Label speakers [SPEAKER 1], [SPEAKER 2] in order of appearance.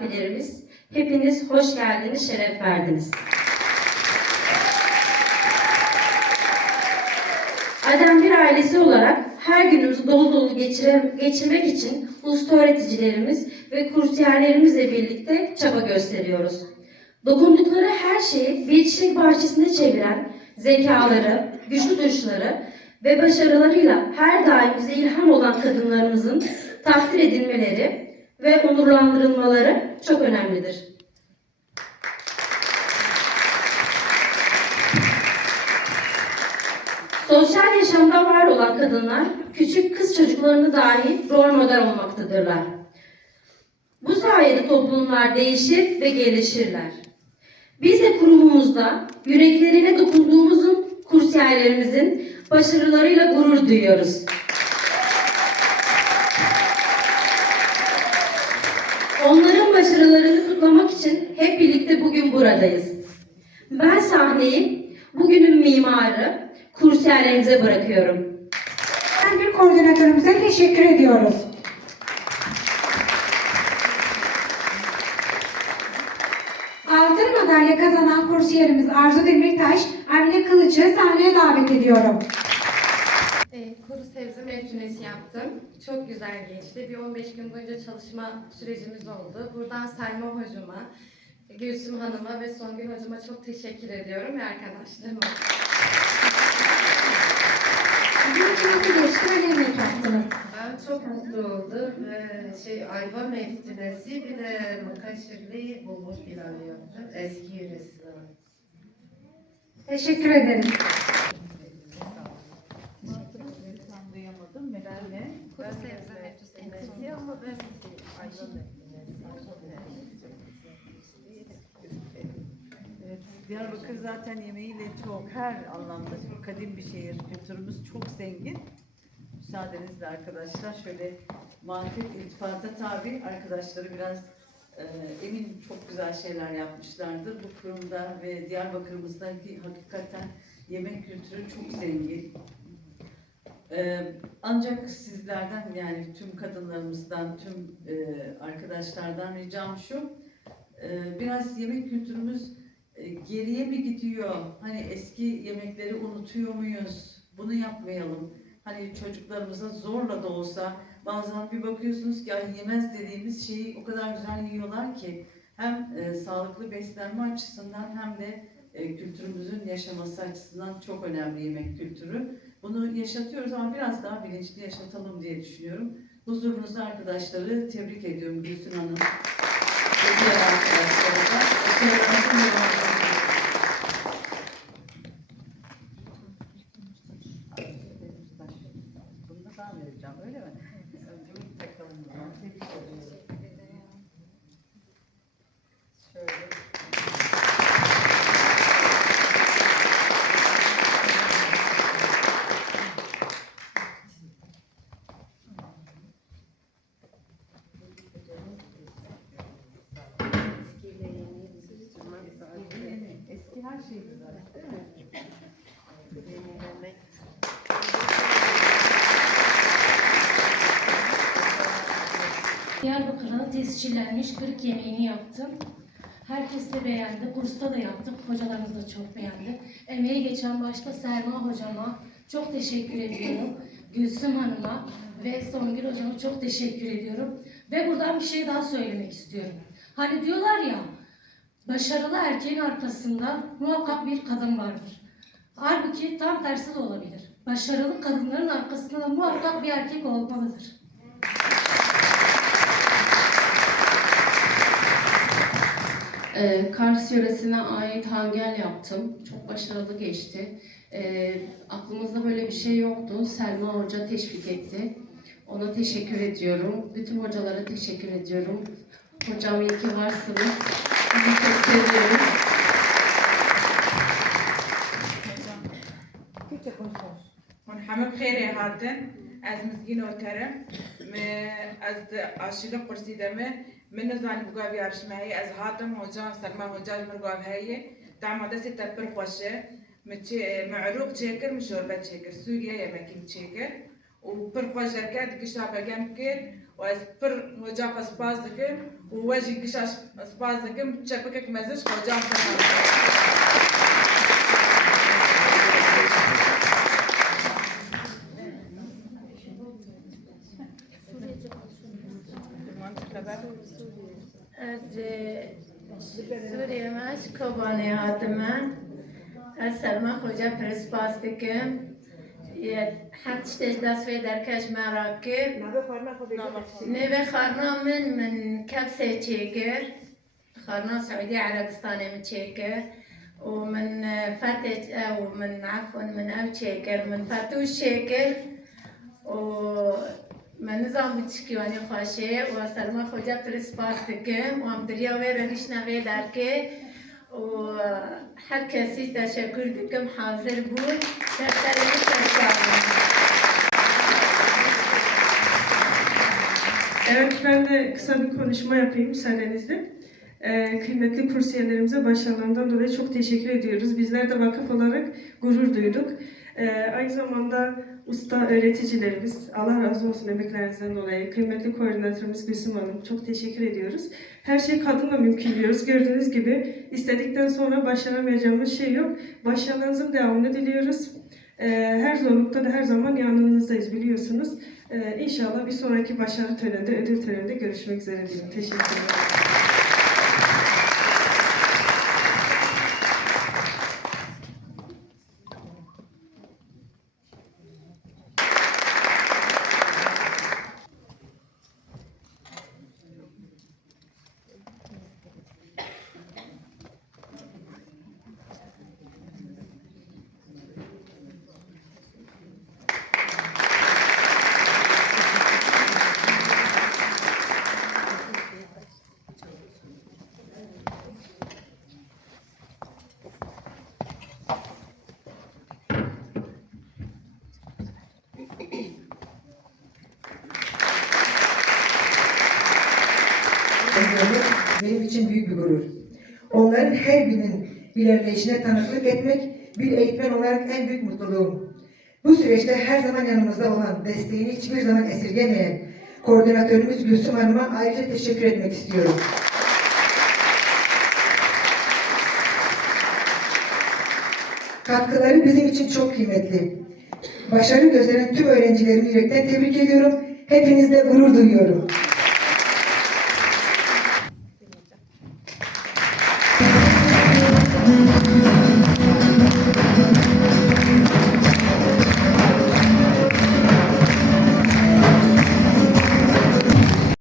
[SPEAKER 1] misafirlerimiz, hepiniz hoş geldiniz, şeref verdiniz. Adem bir ailesi olarak her günümüzü dolu dolu geçire, geçirmek için usta öğreticilerimiz ve kursiyerlerimizle birlikte çaba gösteriyoruz. Dokundukları her şeyi bir çiçek bahçesine çeviren zekaları, güçlü duruşları ve başarılarıyla her daim bize ilham olan kadınlarımızın takdir edilmeleri ve onurlandırılmaları çok önemlidir. Sosyal yaşamda var olan kadınlar küçük kız çocuklarını dahi rol model olmaktadırlar. Bu sayede toplumlar değişir ve gelişirler. Biz de kurumumuzda yüreklerine dokunduğumuzun kursiyerlerimizin başarılarıyla gurur duyuyoruz. Onların başarılarını kutlamak için hep birlikte bugün buradayız. Ben sahneyi bugünün mimarı kursiyerlerimize bırakıyorum.
[SPEAKER 2] Ben bir koordinatörümüze teşekkür ediyoruz. Altın madalya kazanan kursiyerimiz Arzu Demirtaş, Emine Kılıç'ı sahneye davet ediyorum.
[SPEAKER 3] E, kuru sebze mevcunesi yaptım. Çok güzel geçti. Bir 15 gün boyunca çalışma sürecimiz oldu. Buradan Selma hocama, Gülsüm Hanım'a ve Songül hocama çok teşekkür ediyorum ve arkadaşlarıma.
[SPEAKER 4] Ben çok mutlu oldum. Ee, şey ayva meftinesi bir de kaşırlı bulgur pilavı yaptım. Eski yöresinden.
[SPEAKER 2] Teşekkür ederiz.
[SPEAKER 5] Duyamadım Metin'e.
[SPEAKER 3] Kuru sebze mevcunesi.
[SPEAKER 4] ama ben ayva meftinesi.
[SPEAKER 5] Diyarbakır zaten yemeğiyle çok her anlamda kadim bir şehir. Kültürümüz çok zengin. Müsaadenizle arkadaşlar şöyle marifet iltifata tabi arkadaşları biraz e, emin çok güzel şeyler yapmışlardır. Bu kurumda ve Diyarbakır'ımızdaki hakikaten yemek kültürü çok zengin. Ee, ancak sizlerden yani tüm kadınlarımızdan, tüm e, arkadaşlardan ricam şu, e, biraz yemek kültürümüz e, geriye mi gidiyor? Hani eski yemekleri unutuyor muyuz? Bunu yapmayalım. Hani çocuklarımıza zorla da olsa bazen bir bakıyorsunuz ki "Ay, yemez dediğimiz şeyi o kadar güzel yiyorlar ki hem e, sağlıklı beslenme açısından hem de e, kültürümüzün yaşaması açısından çok önemli yemek kültürü. Bunu yaşatıyoruz ama biraz daha bilinçli yaşatalım diye düşünüyorum. Huzurunuzda arkadaşları tebrik ediyorum Gülsün Hanım. Ve diğer arkadaşlara da. Başarılarınızın devamını Bunu da ben vereceğim öyle mi? Önce bunu takalım. o zaman. Tebrik ediyorum. Şöyle.
[SPEAKER 4] Eskiyle yeniyi sıçtırmak
[SPEAKER 5] Eski, eski her şey güzel değil mi?
[SPEAKER 4] Yenilemek.
[SPEAKER 6] Diyarbakır'ın tescillenmiş kırık yemeğini yaptım. Herkes de beğendi. Kursta da yaptık. Hocalarımız da çok beğendi. Emeği geçen başta Selma hocama çok teşekkür ediyorum. Gülsüm Hanım'a ve Songül hocama çok teşekkür ediyorum. Ve buradan bir şey daha söylemek istiyorum. Hani diyorlar ya, başarılı erkeğin arkasında muhakkak bir kadın vardır. Halbuki tam tersi de olabilir. Başarılı kadınların arkasında da muhakkak bir erkek olmalıdır.
[SPEAKER 7] Ee, Kars yöresine ait hangel yaptım. Çok başarılı geçti. Ee, aklımızda böyle bir şey yoktu. Selma Hoca teşvik etti. Ona teşekkür ediyorum. Bütün hocalara teşekkür ediyorum. Hocam iyi ki varsınız. Sizi çok seviyorum.
[SPEAKER 8] ونحمد خيري هاتن از مزگین و ترم از آشیل قرصی دمه من نزانی بگاوی عرشمهی از هاتم هجان سلمه هجاج مرگاو هایی دعما دستی تپر خوشه معروق چیکر مشوربه چیکر سوریا یمکین چیکر و پر خوش درکت گشتا بگم کر Pır hocam aspazdıkım, uvacı kış aspazdıkım, çapık ekmeziş hocam
[SPEAKER 9] از سوریه مش کبانه هاتمه از سلمان خوجا پرسپاس دکم حد تشتاج داسوي دركاج مراكب نبي خرنا من من كبسة تشيكر خرنا سعودية على من تشيكر ومن فتت أو من عفوا من أو تشيكر من فتوش تشيكر و من نظام بتشكيواني خاشي وسلمى خوجا برسباس وام دريا ويرنشنا غير داركي وحر كسي تشكر دكم حاضر بود تسلمي تسلمي
[SPEAKER 10] Evet, ben de kısa bir konuşma yapayım müsaadenizle. Ee, kıymetli kursiyerlerimize başarılarından dolayı çok teşekkür ediyoruz. Bizler de vakıf olarak gurur duyduk. Ee, aynı zamanda usta öğreticilerimiz, Allah razı olsun emeklerinizden dolayı. Kıymetli koordinatörümüz Gülsüm Hanım, çok teşekkür ediyoruz. Her şey kadınla mümkün diyoruz. Gördüğünüz gibi istedikten sonra başaramayacağımız şey yok. Başarılarınızın devamını diliyoruz. Ee, her zorlukta da her zaman yanınızdayız biliyorsunuz. Ee, inşallah bir sonraki başarı töreninde, ödül töreninde görüşmek üzere diyorum. Teşekkür ederim.
[SPEAKER 11] Özlemek benim için büyük bir gurur. Onların her birinin ilerleyişine tanıklık etmek bir eğitmen olarak en büyük mutluluğum. Bu süreçte her zaman yanımızda olan, desteğini hiçbir zaman esirgemeyen koordinatörümüz Gülsüm Hanım'a ayrıca teşekkür etmek istiyorum. Katkıları bizim için çok kıymetli. Başarı gösteren tüm öğrencilerimi yürekten tebrik ediyorum. Hepinizle gurur duyuyorum.